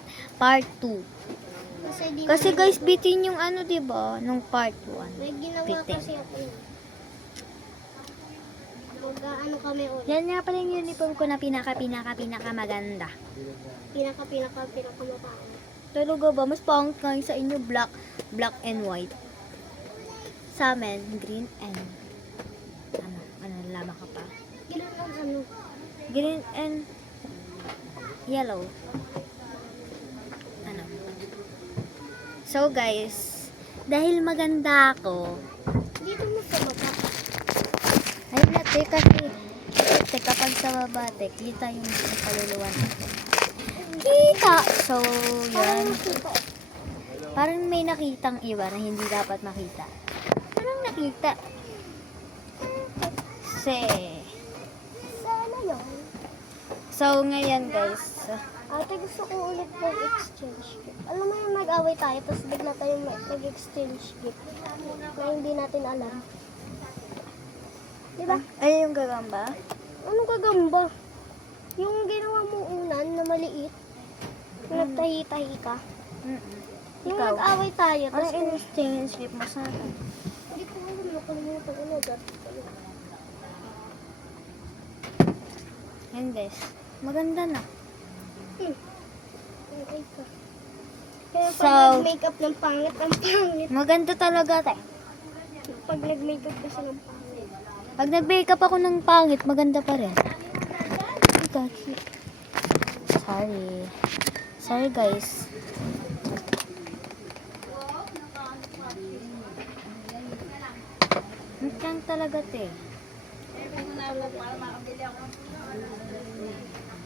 pangit. Part 2. Kasi guys, bitin yung ano, diba? Nung part 1. May ginawa Bitin. kasi ako. Mag-ano kami ulit. Yan nga pala yung uniform ko na pinaka maganda. Pinaka matao. Talaga ba? Mas pangit nga yung sa inyo, black and white. Sa amin, green and ano lama ka pa? Gano'n lang ano. Green and yellow. Ano? So guys, dahil maganda ako, Dito mo sa baba. ay nate kasi kapag sa baba, kita yung kaluluwa natin. Kita! So, yan. Parang may nakitang iba na hindi dapat makita. Parang nakita. Sana yun. So, ngayon guys, Ate, gusto ko ulit mag-exchange gift. Alam mo yung nag-away tayo, tapos bigla tayong nag-exchange gift na hindi natin alam. Diba? ay yung gagamba. Anong kagamba? Yung ginawa mo unan na maliit, yung nagtahi-tahi ka. Yung Ikaw? nag-away tayo, Anong tapos in-exchange gift mo sa akin? hindi ko alam, nakalimutan ko na dati pala. Yan guys, maganda na. Okay ka. Kaya pag So- nag-makeup ng pangit, ang pangit. Maganda talaga, te. Pag nag-makeup kasi ng pangit. Pag nag-makeup ako ng pangit, maganda pa rin. Ay, gagi. Sorry guys. Ang talaga, te.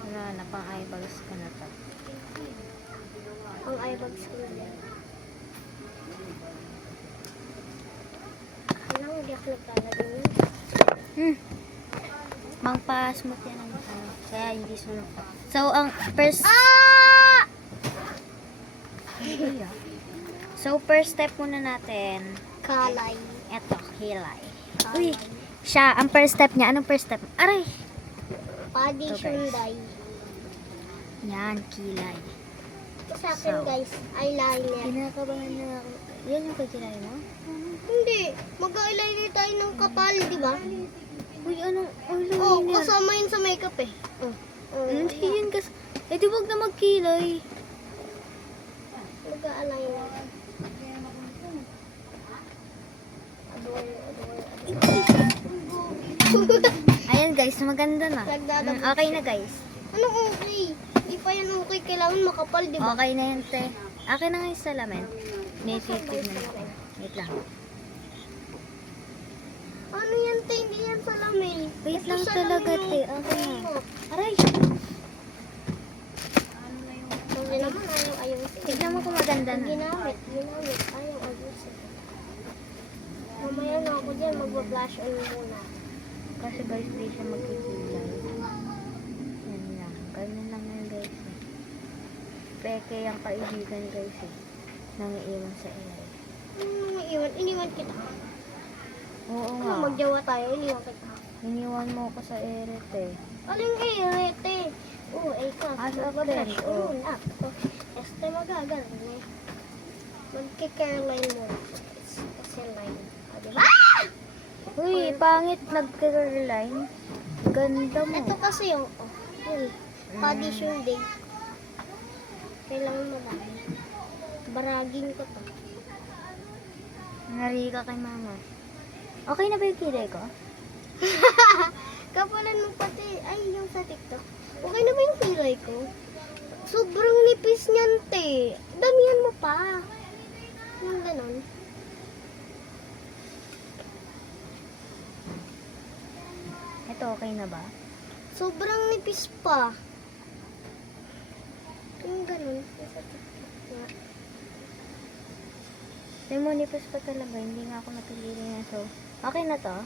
Wala na, pang eyeballs ko na to. Ang eyebags ko na. Kailangan hindi ako naglalagay yun. Mangpa-smooth yan ang ano. Kaya hindi sunog. So, ang first... So, first step muna natin. Kalay. Eto, kilay. Uy, siya, ang first step niya. Anong first step? Aray! Padi Ito, guys. Hyundai. Yan, kilay. Ito sa akin So, guys, eyeliner. Kinakabahan na ako. Yan yung kilay mo? Hindi, mag-eyeliner tayo ng kapal, di ba? Uy, anong Oh, eyeliner? kasama yun sa makeup eh. Hindi yun kasi... Eh, di wag na magkilay. Mag-eyeliner. Ayan guys, maganda na. Nagdadabog Okay na guys. Anong okay? Hindi pa yan okay. Kailangan makapal, di ba? Okay na yan, te. Akin na nga yung salamin. May 50 na natin. Wait lang. Ano yan, te? Hindi yan salamin. Wait Ito lang salamin talaga, yung- te. Okay na. Aray! Hindi naman ayaw ayusin. Tignan mo kung maganda na. Ginamit. Ayaw ayusin. Mamaya na ako dyan, magba-blush on muna. Kasi guys, di siya magkikilay. Yan lang. Ganyan lang yan guys. Peke yung kaibigan guys eh. Nangiiwan sa AI. Iniwan kita. Oo nga. Kung magjawa tayo, iniwan kita. Iniwan mo ako sa eret eh. Aling irete. Oo, ka. Ah, sa Magba-blush friend, on oh. muna. Este magagal. Magkikairline muna. Kasi line. Diba? Uy, pangit nagka-line. Ganda mo. Ito kasi yung, yun, Padi Hyundai. Kailangan malaki. Baragin ko to. Nari ka kay mama. Okay na ba yung kilay ko? Kapalan mo pati, ay yung sa TikTok. Okay na ba yung kilay ko? Sobrang nipis niyan, te. Damihan mo pa. Yung ganon. Ito, okay na ba? Sobrang nipis pa. Yung ganon. Yung sa TikTok nga. Demonipus pa talaga. Hindi nga ako napili na. So, okay na to?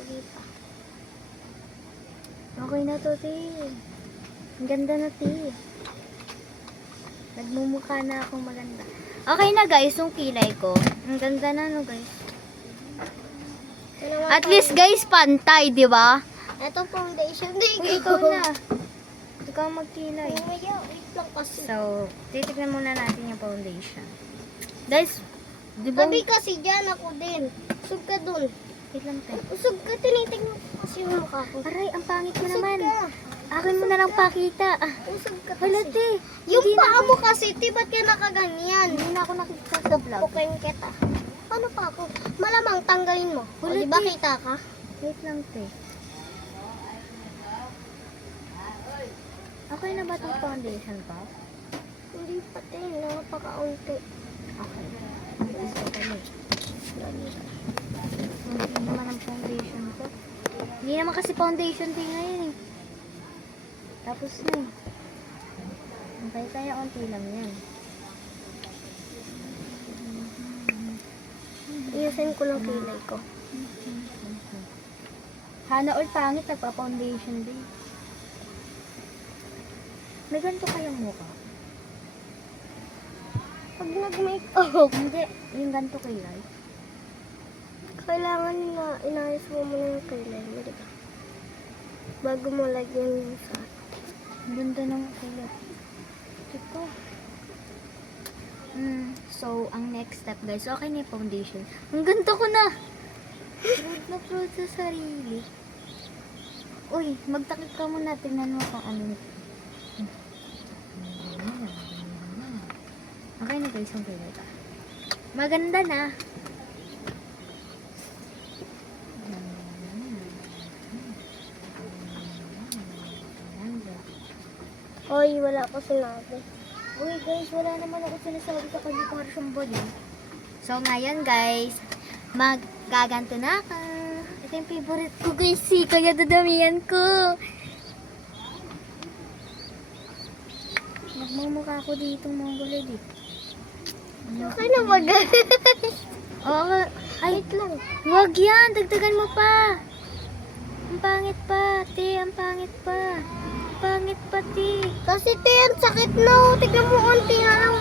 Sige pa. Okay na to, te. Ang ganda na, te. Nagmumukha na akong maganda. Okay na, guys, yung kilay ko. Ang ganda na, no, guys. At least, guys, pantay, di ba? Ito foundation. Hindi, Uy, ikaw na. Ikaw magkilay. Ayaw. lang kasi. So, titignan muna natin yung foundation. Guys, di ba? Sabi kasi dyan ako din. Usog ka dun. Wait lang, te. Usog ka, tinitignan ko kasi yung mukha ko. Aray, ang pangit mo Usog naman. ka. Akin mo na lang pakita. Usog ka Hala, kasi. te. Yung Hindi paa na- mo kasi, ti, ba't ka nakaganyan? Hindi na ako nakikita sa vlog. Pupukin kita. Paano pa ako? Malamang tanggalin mo. O, Ulit, di ba eh. kita ka? Wait lang, te. Okay na ba itong foundation pa? Hindi pa, te. Napaka-unti. Okay. Gusto ko na. Hindi naman ang foundation ko. Hindi naman kasi foundation din ngayon eh. Tapos na eh. Okay, kaya unti lang yan. Iusin ko lang kilay ko. Hana all pangit, nagpa-foundation din. May ganito kayang mukha? Pag nag-makeup, Hindi, yung ganito kilay. kailangan na inayos mo muna yung kilay mo, di ba? Bago mo lagyan yung sa... Ang ganda ng kilay. Ito. So, ang next step guys, okay na yung foundation. Ang ganda ko na! Proud na proud sa sarili. Uy, magtakip ka muna. Tingnan mo kung ano. Okay na guys, ang kilay ka. Maganda na. Oy, wala ko sinabi. Uy guys, wala naman ako sinasabi sa kanya para siyang body. So ngayon guys, maggaganto na ako. Ito yung favorite ko guys, kaya dadamihan ko. Nagmumukha ko dito mongolid eh. Okay na ba, guys? Oo, ay, Wait lang. wag yan, dagdagan mo pa. Ang pangit pa, te, ang pangit pa. Pangit pa, te. Kasi tiyan, sakit na. Tignan mo, konti na lang.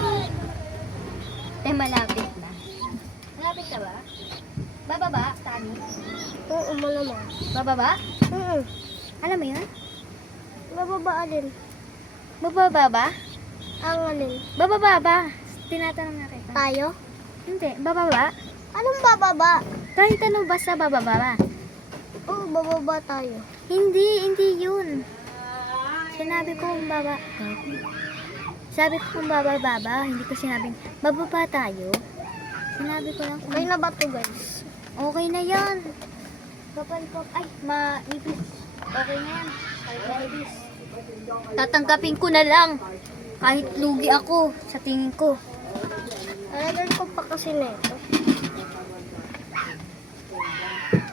Te, malapit na. Malapit ka ba? Bababa, Tani? Oo, malamang. Bababa? Oo. Alam mo yun? Bababa alin. Bababa ba? Ang alin. Bababa ba? Tinatanong na kita. Tayo? Hindi, bababa? Anong bababa? Kahit ano basta bababa ba? Oo, bababa tayo. Hindi yun. Sinabi ko kung baba. Sabi ko kung baba, hindi ko sinabing bababa tayo. Sinabi ko lang Okay na ba to, guys? okay na yan. Kapal ko, ay, maipis. Okay na yan. Kahit maipis. Tatanggapin ko na lang. Kahit lugi ako sa tingin ko. Alagay ko pa kasi na ito.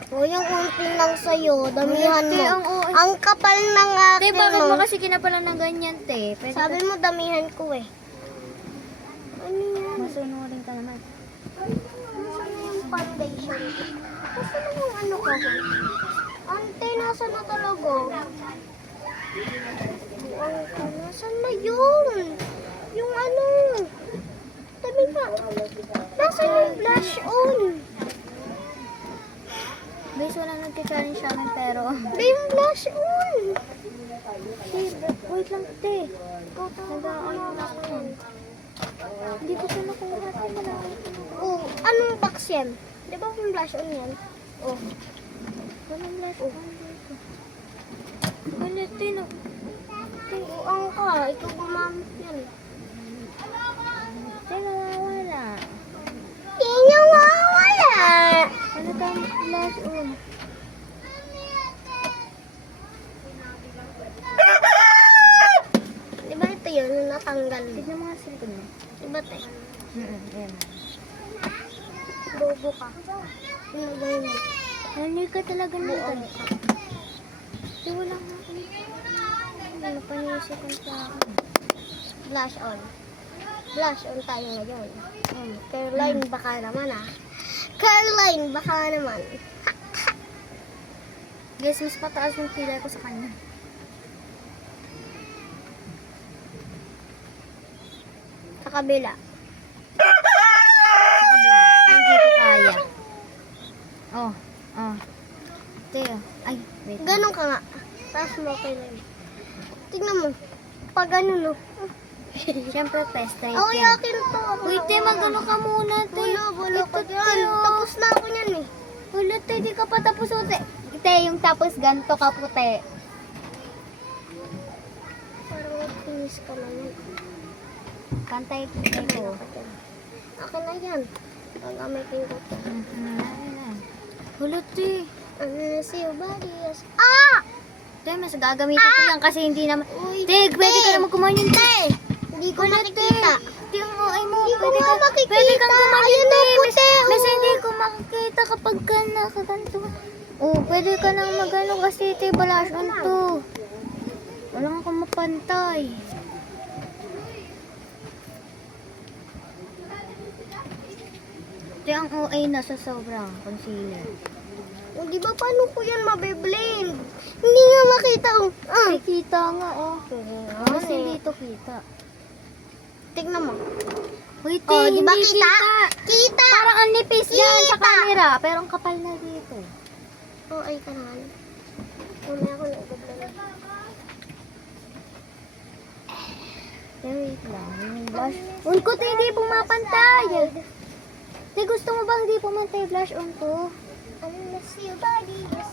O, yung unti lang sa'yo, damihan Te, mo. Ang kapal ng Te, akin, bakit no? mo kasi kinapalan ng ganyan, te? Pwede Sabi mo, damihan ko eh. Ano yan? masunurin ka naman. Nasaan na yung foundation? Nasaan na yung ano ko? Ante, nasa na talaga? Buang ka, nasaan na yun? Yung ano? Tabi ka. Nasaan yung blush on? Guys, walang nagka-challenge sa amin, pero... Ba yung blush on? Wait lang, te. Nag-aano na ako yan. Hindi ko siya nakuha. Te, malaki. Oh, anong box yan? Di ba yung blush on yan? Oh. Walang flash on dito. Wala, te. Buang ka. Ikaw gumamit yan. Te, nawawala. Di niya wawala. Ano tama flash on? Di ba ito yun? Yung natanggal. Tignan mo nga sa likod mo. Di ba ito? Ayan. Bobo ka. Nilagay mo. Hindi ka talaga nito. Te, wala nga. Ano pa niisipan sa akin? Blush on. Blush on tayo ngayon. Caroline, baka naman ah. Caroline, baka naman. Guys, mas pataas yung kilay ko sa kanya. Sa kabila. Sa kabila. Ay, hindi ko kaya. Oh. Te, ay, wait. Ganon ka nga. Taas mo, Caroline. Tingnan mo. Pag ganun, no. Siyempre, te, straight Ay, yan. akin to. Uy, te, magano ka muna, te. Wala ka Ito, dyan. te, oh. Tapos na ako yan eh. Wala, te, di ka pa tapos, oh, te. Te, yung tapos ganito ka po, te. Parang nag-finish ka na yan. Kantay ko. Akin na yan. Gagamitin ko to. Wala, te. Unless your body is... Ah! Te, mas gagamitin ko yan kasi hindi naman. Uy, Te, pwede ka naman kumain yun, te. Hindi ko makikita. Te, ang ay mo. Hindi ko Pwede nga kang makikita. Pwede kang kumain Ayan yun, na te. po, te. Mas hindi ko makikita kapag ka nakaganto. Oh, pwede ka nang magano kasi, te, balasyon to. Wala nga akong mapantay. Te, ang OA na sa sobrang concealer. O, di ba paano ko yan mabe-blend? Hindi nga makita. Oh. Te, kita nga, oh. Mas hindi to kita. Tignan mo. Wait, te, Oh, di ba hindi kita? Kita! Parang ang nipis dyan sa Kita! camera, pero ang kapal na dito. Oh, ay ka naman. Mamaya ako nag-blend. Wait lang, yung blush. On ko, te, hindi pumapantay. Te, gusto mo bang hindi pumantay blush on ko? Unless your body is...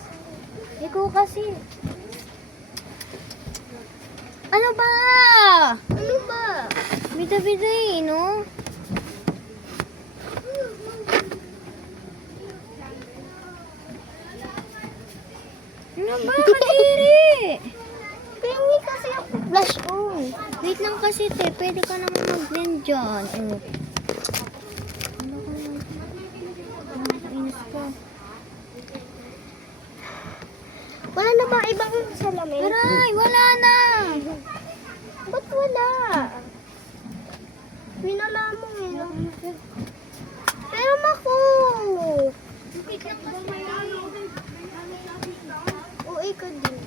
Ikaw kasi. Ano ba? Ano ba? Bida-bida eh, no? Ano ba? Kadiri! Pingi kasi ako blush on. Wait lang kasi, te. Pwede ka naman mag-blend dyan. Ano ka naman? Nakainis ka. Wala na ba ibang salamin? Aray, wala na! Ba't wala? Winala mo eh. Pero mako! O, ikaw din.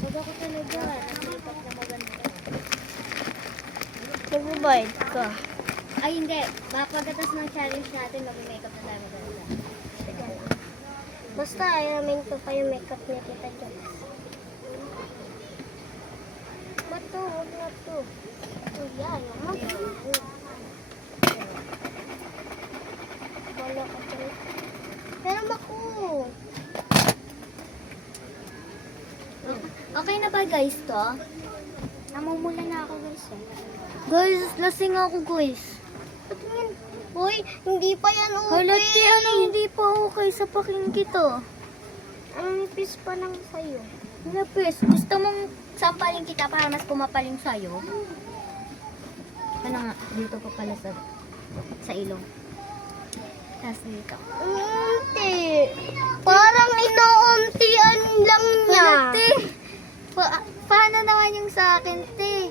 Pag ako talaga, makeup na maganda. Magbabayad ka. Ay, hindi. Mapagatas ng challenge natin, mag-makeup na tayo maganda. Basta, ayamin ko pa yung makeup ni Tita Jones. Ba't to? Huwag na to. Oh, yan. Wala ka dyan. Pero mako! Okay na ba guys to? Namumula na ako guys eh. Guys, lasing ako guys. Ba't yan? Uy, hindi pa yan okay. Halati, ano hindi pa okay sa pakinggan to. Ang nipis pa lang sa'yo. Napis, gusto mong sampalin kita para mas pumapaling sa'yo? Ano nga, dito pa pala sa ilong. Tapos dito. Unti. Parang inuuntian lang niya. Halati! Paano naman yung sa akin, te?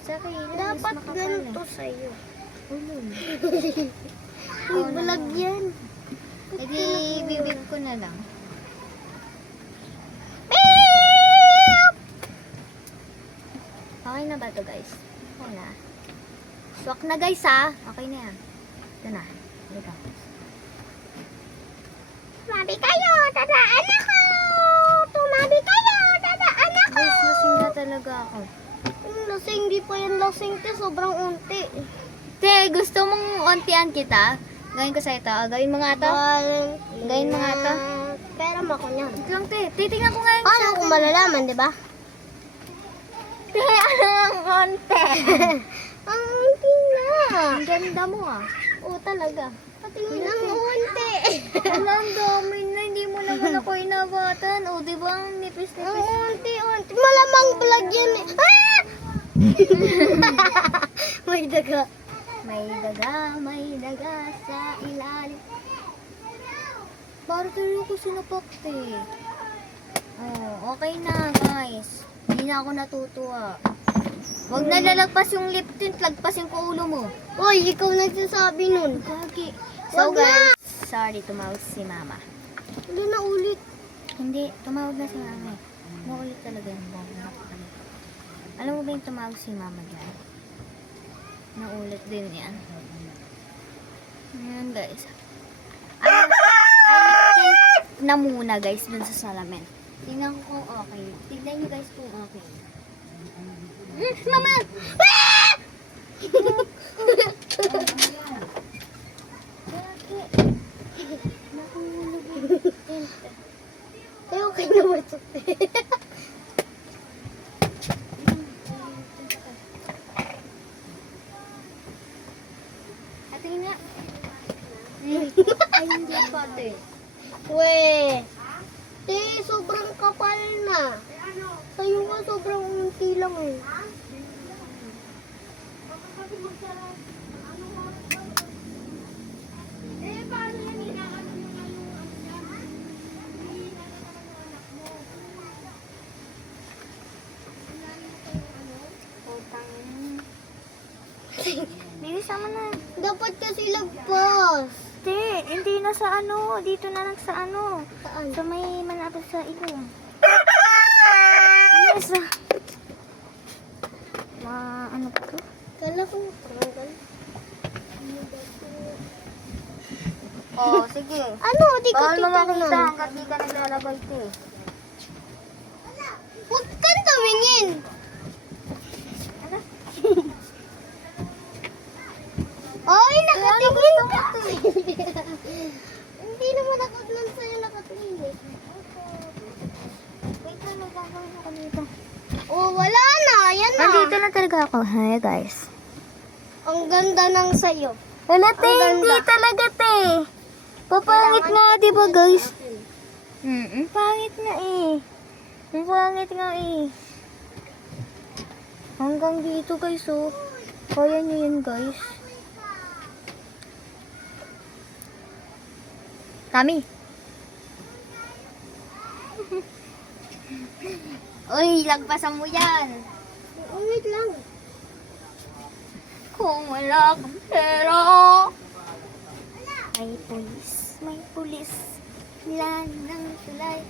Sa akin, Dapat ganito sa'yo. Ulo. Uy, balag yan. E di, bibig ko na lang. Okay na ba to guys? Okay na. Swak na guys ha. Okay na yan. Ito na. Ito. Tumabi kayo, dadaan ako. Tumabi kayo, dadaan ako. Guys, lasing na talaga ako. Lasing, hindi pa yan lasing te. Sobrang unti. Te, gusto mong ontian kita? Gawin ko sa ito. Gawin mo nga to. Gawin mo nga to. Pera mo ako niyan. Ito lang te. Titingnan ko nga yung Paano ko malalaman, di ba? Te, ano ang onte? Ang unti na. Ang ganda mo ah. Oo, talaga. Patingin ang unti. Wala, ang dami na. Hindi mo naman ako inabatan. O, di ba ang Ang nipis-nipis? unti. Malamang vlog yan eh. Ah! May daga. May daga sa ilalim. Para tayo ko sinapakte. Oh, okay na guys. Hindi na ako natutuwa. Huwag na lalagpas yung lip tint, lagpasin ko ulo mo. Uy, ikaw nagsasabi nun. Gagi. So Wag na. guys, sorry, tumawag si mama. Hindi na ulit. Hindi, tumawag na si mama. Maulit talaga yung bomba. Alam mo ba yung tumawag si mama dyan? Naulit din yan. Ayan guys. Ay lip tint na muna guys dun sa salamin. Tingnan ko kung okay. Tignan nyo guys kung okay. Mama! Ay, okay naman ito. Ate nga. Ay, hindi pa ate. Weh. Sobrang kapal na. Sa'yo nga sobrang unti lang eh. Utang. Bibi, sama na. Dapat kasi lagpas. Hindi na sa ano. Dito na lang sa ano. Saan? Sa may malapit sa ilong. Yes. Ano pa to? Kala ko tanggal. Oh, sige. Ano? Di ko Bawal mo makita titignan. hanggat di ka naglalagay te. Huwag kang tumingin. Ay, nakatingin ka. Hindi naman ako nun sa'yo nakatingin eh. Wait lang, nagagawin ako dito. Oh, wala na. Yan na. Nandito na talaga ako. Hi guys. Ang ganda ng sayo. Wala te, Ang ganda. hindi talaga te. Papangit nga, di ba guys? Pangit nga eh. Ang pangit nga eh. Hanggang dito guys oh. Kaya nyo yun guys. Tami. Uy, lagpasan mo yan. Wait lang. Kung wala kang pera. May pulis. Lan ng tulay.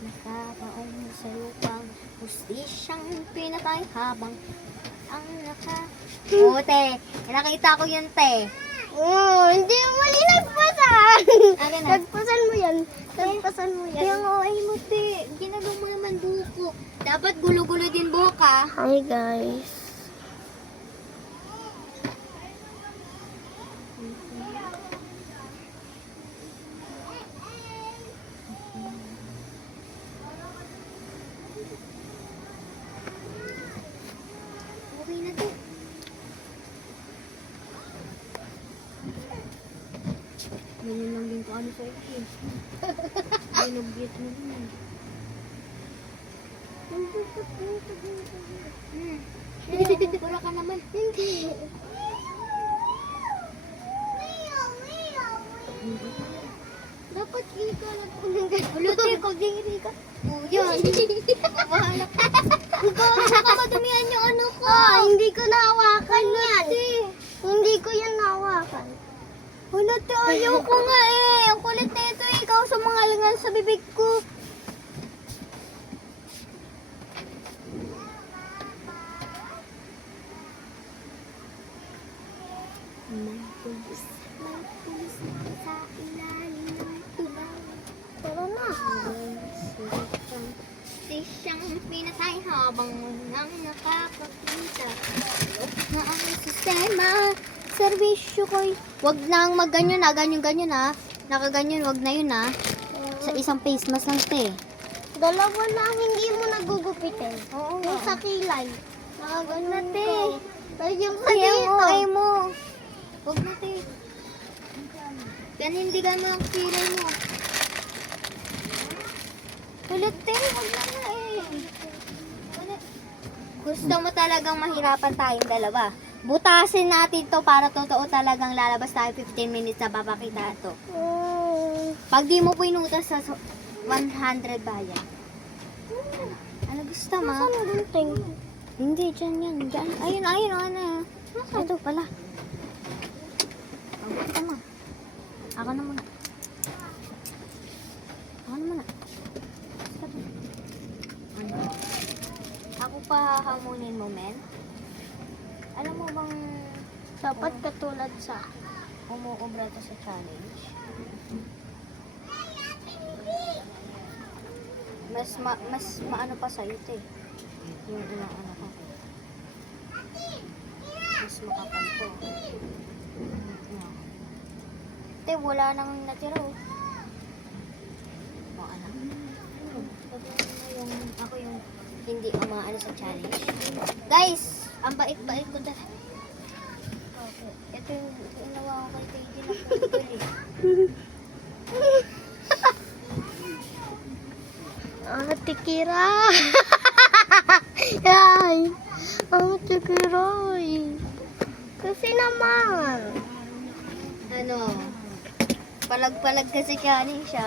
Nakakaon sa lupang. Pustisyang pinatay habang ang Te, nakita ko yun, te. Oh, hindi mo mali nagpasan. Ano na? Nagpasan mo yan. Nagpasan mo yan. Kaya nga, ay mo, te. Ginagawa mo naman buko. Dapat gulo-gulo din buhok, ha? Hi guys. Okay na to. Ganyan lang din ko ano sa iyo. Binugyit mo din. Pura ka naman. Hindi. Dapat ikaw nagpunang gano'n. Ulit ikaw, dingiri ka. Oh, yan. Bahala ka. Ikaw, nakakadumihan yung ano ko. Hindi ko nahawakan yan. Hindi ko yan nahawakan. Ulit, ayaw ko nga eh. Ang kulit na ito eh. Ikaw sumangalangan sa bibig ko. May pulis sa ilalim ng tulay. Tara na. Siyang pinatay habang walang nakakakita. Na ang sistema, serbisyo ko'y wag nang magganyan na, ganyan ha. Nakaganyan, wag na yun ha. Sa isang face mask lang te. Dalawa lang hindi mo nagugupitin. Oo Yung sa kilay. Nakaganon na, te. ko. Tapos yung sa Kaya dito. mo, ay mo. Wag na te. Ganindigan mo ang kilay mo. Ulit te, wag na nga eh. Ulit. Gusto mo talagang mahirapan tayong dalawa. Butasin natin to para totoo talagang lalabas tayo 15 minutes na papakita to. Pag di mo pinutas sa 100 bayan. Ano gusto mo? Saan na gunting? Hindi, dyan yan. Dyan. Ayun, ano. Ito pala. Ito mo. Ako na muna. Ano? Ako pa hahamunin mo, men? Alam mo bang Dapat katulad sa... umuubra to sa challenge? Mas maano pa sa'yo, te. Yung ilang ano ko. Mas makapal po. Te, wala nang natira oh. O anak. Ako yung hindi umaano sa challenge. Guys, ang bait-bait ko dahil. Okay. Ito yung ginawa ko kay Teddy na putol eh. Ate Kira. Ay. Ate Kira. Kasi naman. Ano? Palag-palag kasi kanin siya.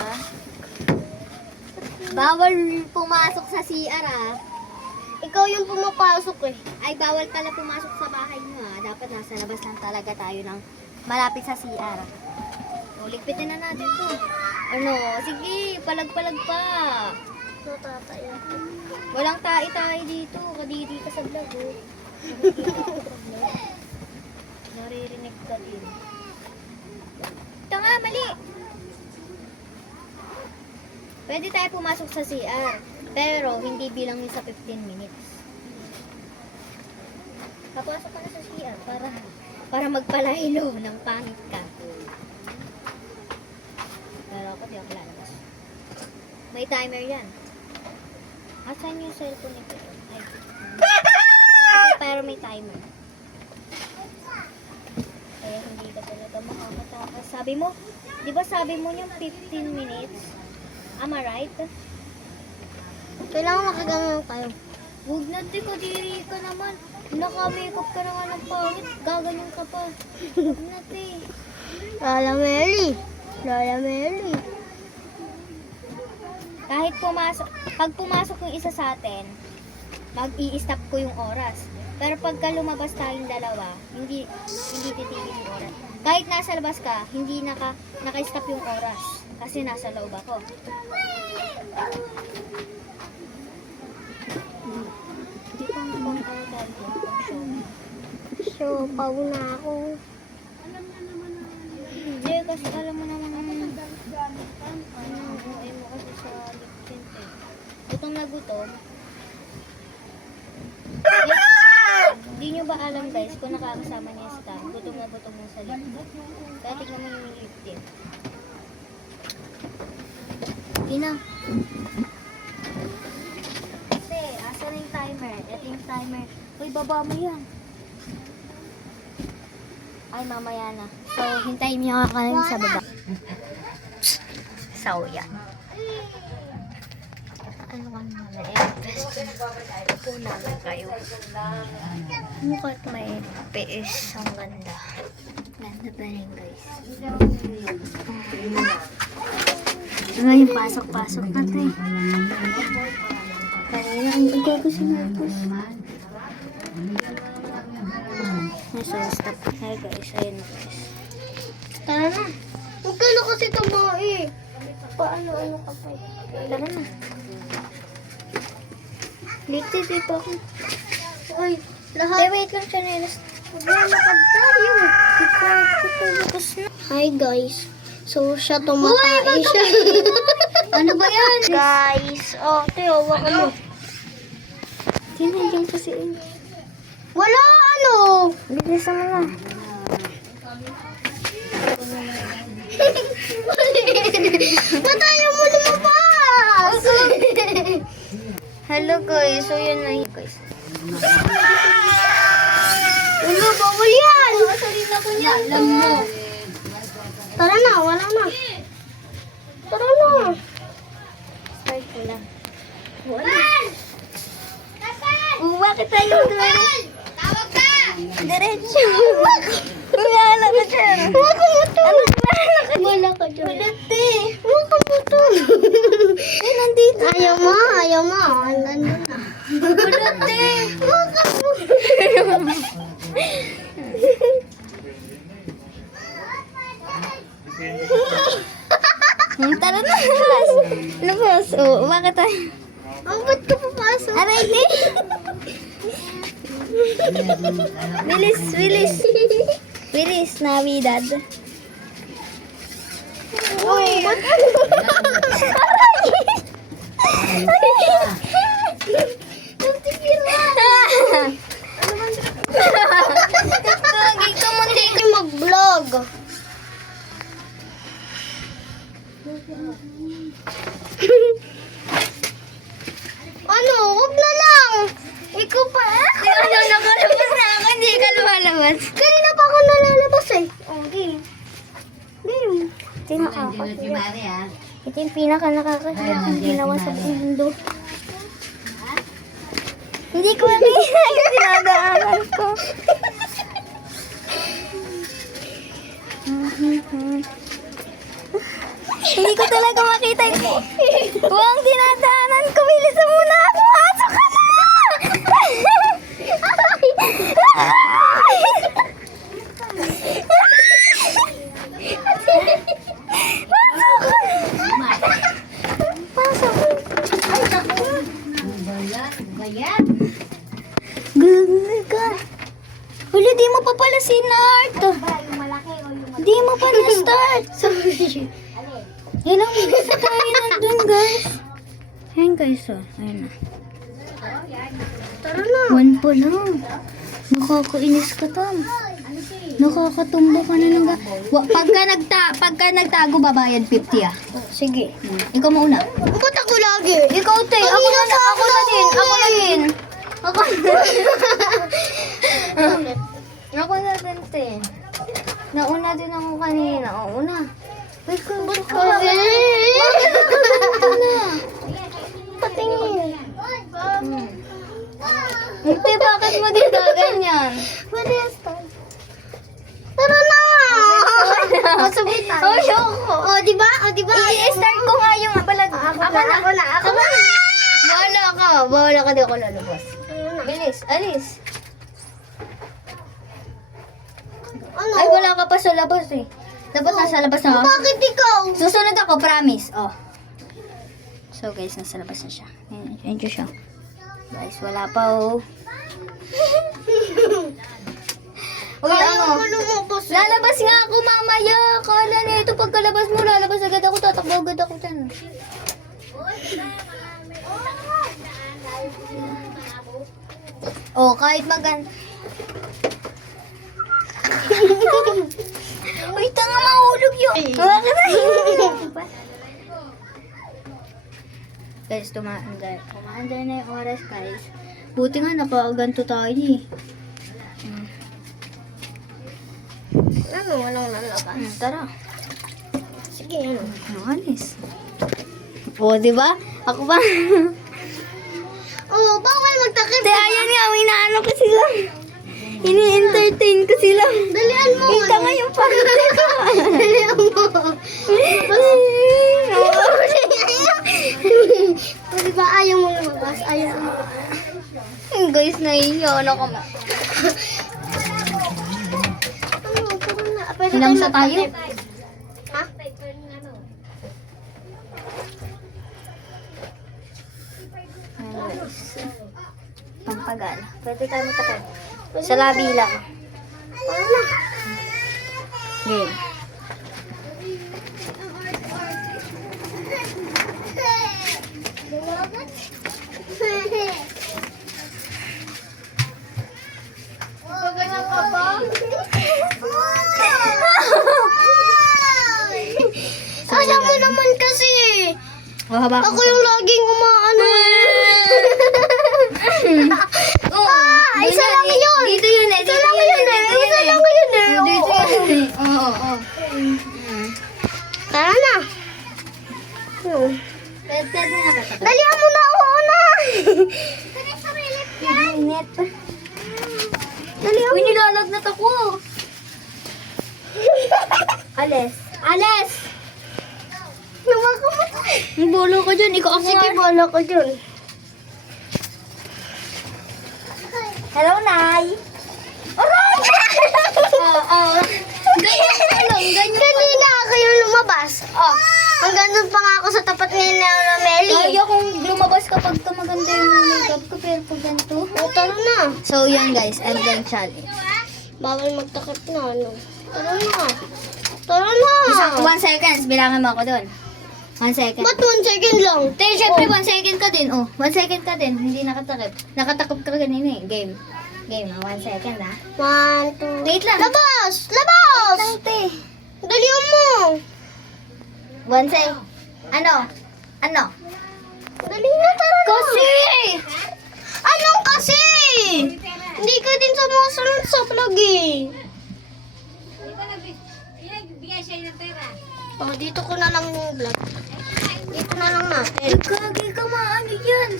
Bawal pumasok sa CR ah. Ikaw yung pumapasok eh. Ay, bawal pala pumasok sa bahay nyo ah. Dapat nasa labas lang talaga tayo ng malapit sa CR. O, ligpitin na natin to. Ano? Sige, palag-palag pa. Natataya. Walang tae-tae dito. Kadiri ka sa vlog oh. Naririnig ka din. Ito nga, mali. Pwede tayo pumasok sa CR. Pero, hindi bilang yun sa 15 minutes. Papasok ka na sa CR para magpalaylo ng pangit ka. Pero ako, di ako lalabas. May timer yan. Asan yung cellphone nito? Ay. Pero may timer. Kaya hindi ka talaga makakatakas. Sabi mo, di ba sabi mo yung 15 minutes? Am I right? Kailangan makagangang tayo. Huwag na, te, kadiri ka naman. Naka-makeup ka naman ng pangit. Gaganyan ka pa. Huwag na, te. Lola Mary. Lola Mary. Kahit pag pumasok yung isa sa atin, mag-i-stop ko yung oras. Pero pagka lumabas tayong dalawa, hindi titigil yung oras. Kahit nasa labas ka, hindi naka-stop yung oras. Kasi nasa loob ako. Hindi pa ako show. So, pau na ako. Hindi, kasi alam mo naman buhay mo kasi sa lip tint eh. Gutom na gutom. Hindi nyo ba alam guys, kung nakakasama niya si Tam, gutom na gutom mo sa lip tint. Kaya tignan mo yung lip tint. Hindi na. Kasi, asa na yung timer? Ito yung timer. Uy, baba mo yan. Ay, mamaya na. So, hintayin niyo ako kami sa baba. So, yan. Ano ka naman? Upo namin kayo. Mukha't may PS. Ang ganda. Ganda pa rin, guys. Ngayon, pasok-pasok na tayo. Kanina, ang ikaw sinapos. So, stop. Hi guys, ayun na guys. Tara na. Huwag ka na kasi tumae. Paano ka pa? Tara na. Dito, dito ako. Uy, lahat. Hey, wait lang siya nelas. Maglalakad tayo. Bukas na. Hi guys. So, siya tumatae siya. Ano ba yan? Guys, oh, Teo, waka mo. Sinadyan kasi yun. Wala, ano? Bilis naman na. Matayo mo lumabas! Hello guys, so yun na yun guys. Ulo, bawal yan! Sarin ako niya. Alam mo. Tara na, wala na. Tara na. Start ko lang. Bakit tayo mag-diretso? Tawag ka! Diretso. Wala ka dyan. Waka mo to. Wala ka dyan. Malate. Waka mo to. Nandito. Ayaw mo. Nandun na. Bulate. Waka mo. Tara na. Labas. Labas. Oh, bakit tayo? Ang ba't ka papasok? Aray, di. Bilis, bilis. Bilis, Navidad. Uy, ba't Ang tikira. Ano? Huwag na lang. Ikaw pa. Ano, nakalabas na ako, hindi ka lumalabas. Kanina pa ako nalalabas eh. Okay. Game. Ito yung pinaka nakakahirap ng ginawa sa buong mundo. Hindi ko makita yung dinadaanan ko. Hindi ko talaga makita yung buong dinadaanan ko. Bilisan mo na ako. Pasok ka na! Huli, di mo pa pala sinart. Di mo pa na-start. Sorry. Ilang minutes na tayo nandun, guys. Ayan, guys, oh. Ayan na. Tara na. 1 pa lang. Nakakainis ka, Tam. Nakakatumba ka na ng pagka nagtago, babayad 50, ah. Sige. Ikaw mauna. Ba't ako lagi? Ikaw, te. Ako na din. Ako na din. Ako na din, te. Nauna din ako kanina. Oo na. Wait ko. Ba't ka? Patingin. Te, bakit mo din gaganyan? Pwede yung start. Tara na! Sabitan. Oh, yoko. O, diba? O, diba? I-start ko nga yung balag. Ako na. Bahala ka, di ako lalabas. Ayun na. Bilis, alis. Ano? Ay, wala ka pa sa labas eh. Dapat nasa labas na ako. Bakit ikaw? Susunod ako, promise. Oh. So guys, nasa labas na siya. Ayan siya. Guys, wala pa oh. Uy, ano? lumabas. Lalabas nga ako mamaya. Kala na ito pagkalabas mo, lalabas agad ako. Tatakbo agad ako dyan. Oh, kahit Uy, tanga, mahulog yun. Guys, tumaandar. Tumaandar na yung oras, guys. Buti nga, nakaganto tayo eh. Ano? Walang lalabas. Tara. Sige, ano? Manis. O, di ba? Ako pa. Oo, bawal magtakip. Te, ayan nga, inaano ko sila. Ini-entertain ko sila. Dalian mo. Kita nga yung pagkakas ko. Dalian mo. O, diba ayaw mo lumabas? Ayaw mo. Guys, naiiyak ako. Ano, tara na. Pwede Ilang sa tayo? magtakip. Ha? Pampagana. Pwede tayo magtakip. Sa labi lang. Tara na. Game. Pagana ka ba? Alam mo naman kasi. Oh, haba Ako yung laging umaano. Isa lang yun. Dito yun eh. Isa lang yun eh. Isa lang yun eh. Dito yun eh. Oo, oo. Tara na. Pwede na nakatapat. Dalihan mo na ako na. Init. Dalihan Uy, nilalagnat ako. Alis. Alas. Nawakan mo. Ang bolo ka dyan. Ikaw ako Sige, nga. bola ko dyan. Hello, Nay. Aray! Oo. Ganyan ka lang. Ganyan. Kanina ako yung lumabas. Oh, hanggang doon pa nga ako sa tapat ni Nana Meli. Ay, akong lumabas kapag maganda yung makeup ko. Pero pag ganito. O, tara na. So, yan guys. I'm going challenge. Bawal magtakip na, ano. Tara na. Tara na. 1 seconds. Bilangan mo ako doon. 1 second. Ba't 1 second lang? Te, syempre 1 second ka din. Oh, 1 second ka din. Hindi nakatakip. Nakatakip ka kanina eh. Game. Game, 1 second ah. 1, 2. Wait lang. Labas! Labas! Lang, te. Dalihan mo. 1 second. Ano? Ano? Dali na, tara na. Kasi! Anong kasi? Hindi ka din sumusunod sa vlog eh. Oh, dito ko na lang yung vlog. Dito na lang natin. Gagi ka maano yan.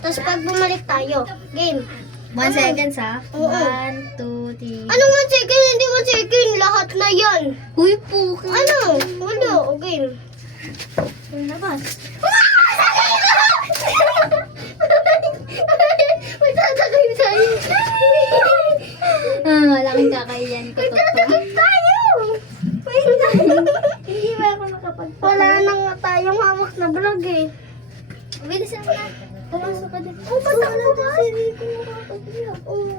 Tapos pag bumalik tayo, game. 1 seconds ha? Oo. 1, 2, 3. Anong 1 second? Hindi 1 second. Lahat na yan. Uy, puki. Ano? Wala. O game. Labas. May tatagay tayo. Malaking kakayan ko to. Tatagay tayo. Hindi ba ako nakapagpapalala? Wala na nga tayong hawak na vlog eh. Bilis na na. Pumasok ka din. Oh, ba't ako ba?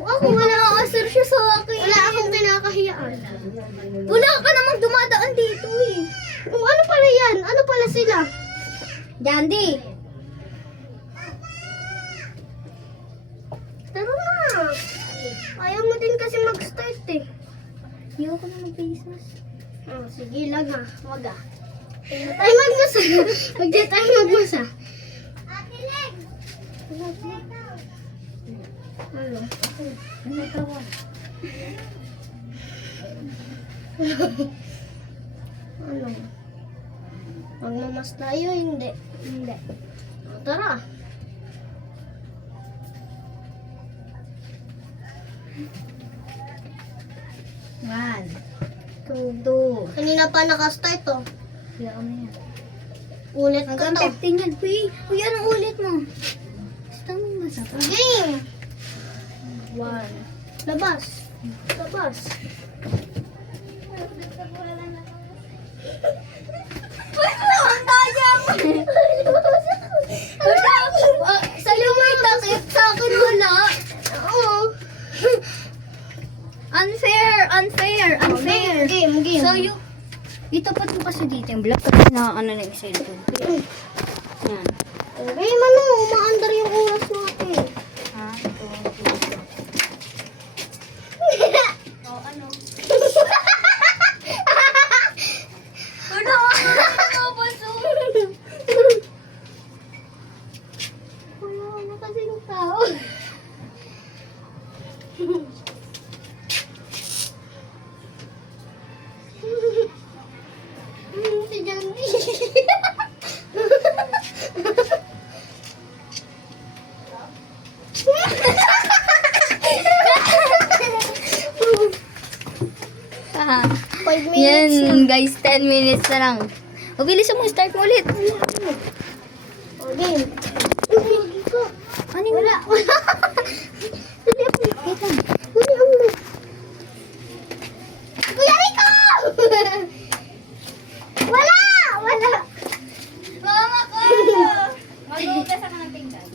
Ako wala asar siya sa akin. Wala akong pinakahiyaan. Wala ka namang dumadaan dito eh. Oh, ano pala yan? Ano pala sila? Jandy. Tara na. Ayaw mo din kasi mag-start eh. Ayaw ko na mag-face mask. Oh, sige lang ah. Wag ah. Huwag na tayo magmasa. Huwag na tayo magmasa. Ano? Ano tawag? Ano? Magmamas tayo? Hindi. Hindi. O, tara. One. 2. Kanina pa nakastart oh. Kaya ano yan? Ulit ko Hanggang to. 15 yan. Uy, anong ulit mo? Basta mo masaka. Game! 1. Labas. Labas. Sa'yo may takip, sa akin wala. Oo. Unfair. Game. Sa'yo, itapat mo kasi dito yung black kasi nakakano na yung cellphone. Yan. Game ano, umaandar yung oras natin. Ha? Oh, ano? Ano? Wala na kasing tao. Si Jandy. Ah, 5 minutes na. yan guys, 10 minutes na lang. O, bilis mo, start mo ulit. O, game. Ano yung wala? Kuya Rico! Wala! Mama ko! Mag-uugas ako ng pinggan.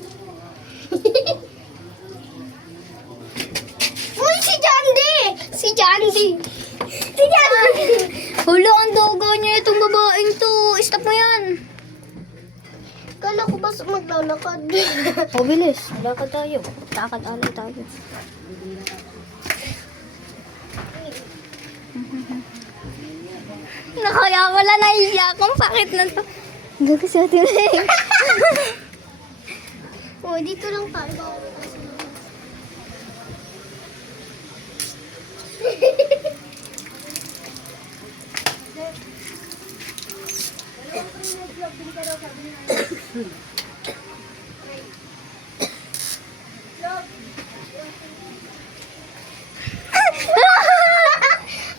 Uy, si Jandy! Si Jandy! Hulo, ang dugo niya itong babaeng to. Stop mo yan. Kala ko ba maglalakad? O, bilis. Lakad tayo. Lakad-alay tayo. Nakaya wala naiiyak akong pakit na to. Gago sa atin eh. O, dito lang tayo.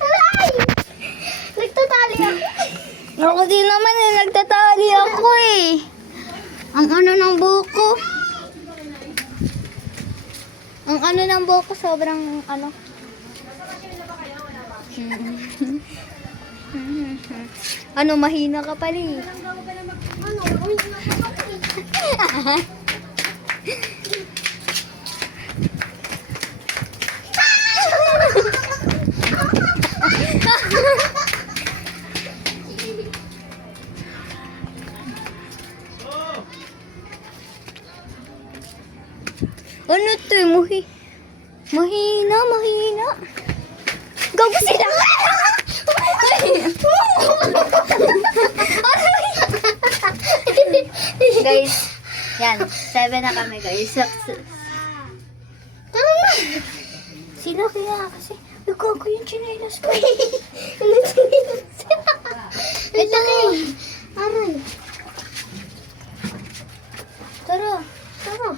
Alay! Nagtatali ako. Ako din naman eh. Nagtatali ako eh. Ang ano ng buko. Ang ano ng buko sobrang ano. Ano, mahina ka pala eh. Ano? Uy, nakakapit. Ano to eh, mahina. Gago sila! guys. Yan, 7 na kami guys. Tara na! Sino kaya kasi? Ikaw ko yung chinelas ko. Ito kayo. Aray. Tara. Tara.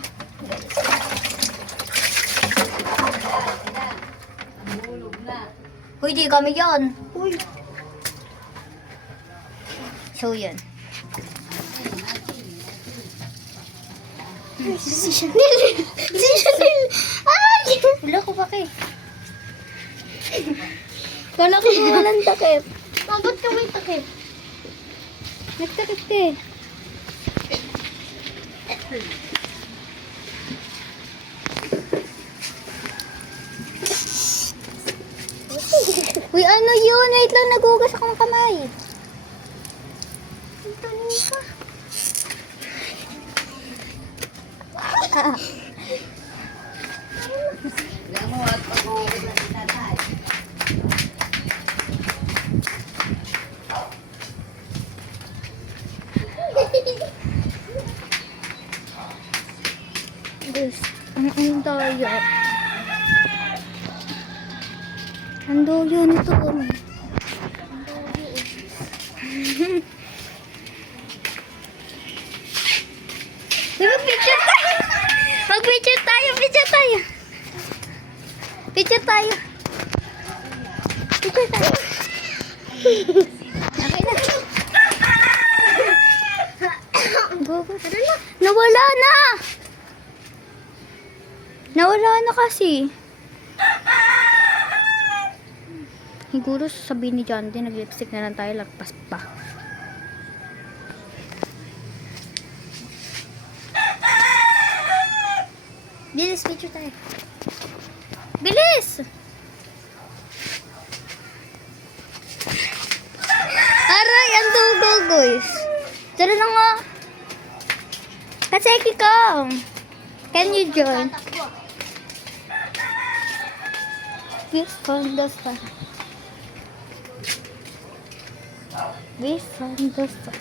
Uy, di kami yan. Uy. So, yan. Si Chanel. Si Chanel. Ay! Wala ko ba kay? Kala ko walang takip. Bakit ka may takip? Nagtakip ka eh. Uy, ano yun? Wait lang, nagugas akong kamay. Ang tanin ka. Ah. Guys, ang daya. Ang daya nito. Mag-picture tayo! Mag-picture tayo! Picture tayo! Picture tayo! Picture tayo! Okay na. Go, go. Nawala na! Nawala na kasi. Siguro sabihin ni John din, nag-lipstick na lang tayo, lagpas pa. Bilis, picture tayo. Bilis! Aray, ang dugo, guys. Tara na nga. Kaseki ka. Can you join? We found the star. We found the star.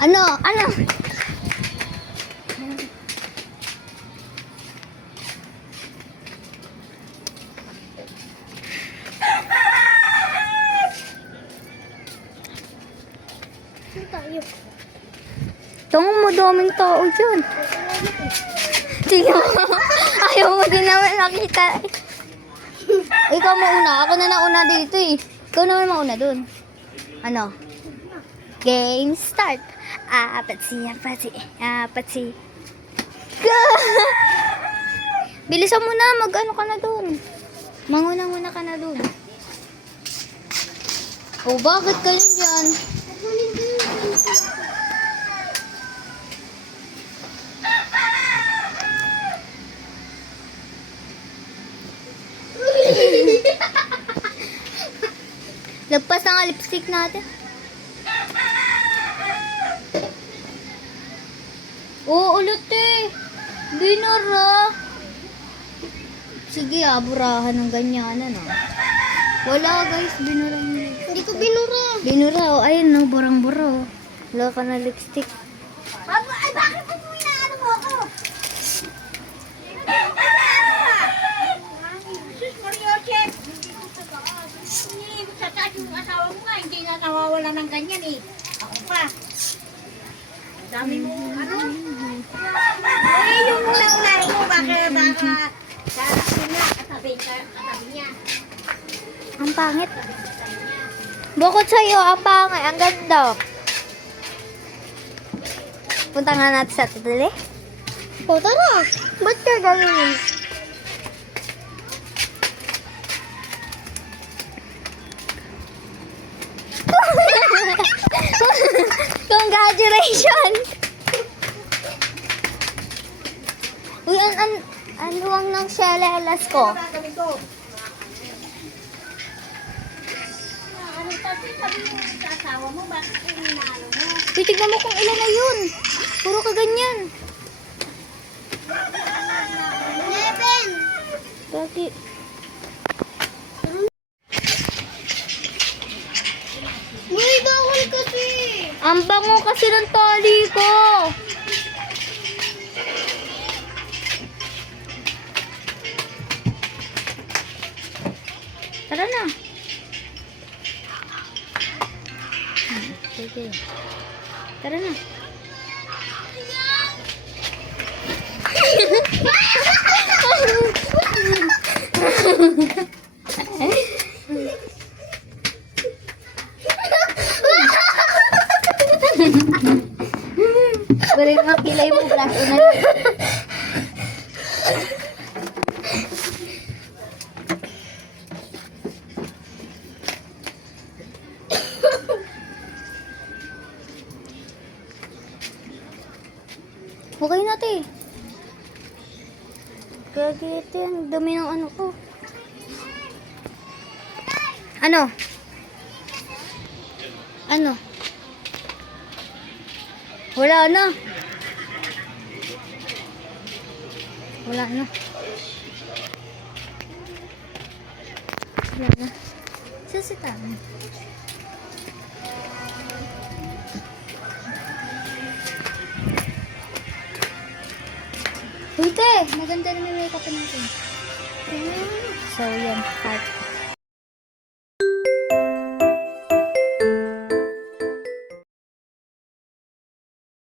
Ano? Ano? Saan tayo? Tingnan mo, daming tao dyan. Tingnan mo. Ayaw mo din naman nakita. Ikaw mauna. Ako na nauna dito eh. Ikaw naman mauna dun. Ano? Game start. Apatsi, apatsi, apatsi. Bilisan mo na. Mag-ano ka na dun. Manguna muna ka na dun. Oh, bakit kayo dyan? Lagpas na nga lipstick natin. Oo, ulit eh. Binura. Sige, burahan ng ganyan. Ano? Wala guys, binura yung lipstick. Hindi ko binura. Binura, oh. Ayun, no, burang-bura. Oh. Wala ka na lipstick. Ay, bakit mo inaano mo ako? Sa taas yung asawa mo nga, hindi na nawawala ng ganyan eh. Ako pa. Dami mo, ano? Eh, yung una-unahin mo, baka katabi na, katabi niya. Ang pangit. Bukod sa'yo, ang pangit. Ang ganda. Punta nga natin sa tutuli. O, tara. Ba't ka gawin? Congratulations! Uy, ang luwang ng shelelas ko. Gagawin ko. Anong sabi mo sa asawa mo, bakit inaano mo? Titignan mo kung ilan na yun. Puro ka ganyan. 11. Bakit? Uy, bawal kasi. Ang bango kasi ng tali ko. Tara na. Sige. Tara na. Balik mo kilay mo, blush on na lang. Okay na, te. Gagete, ang dami ng ano ko. Ano? Ano? Wala na. Wala na. Wala na. Sasita na. Uy, te! Maganda na may makeup natin. So, yan. Heart.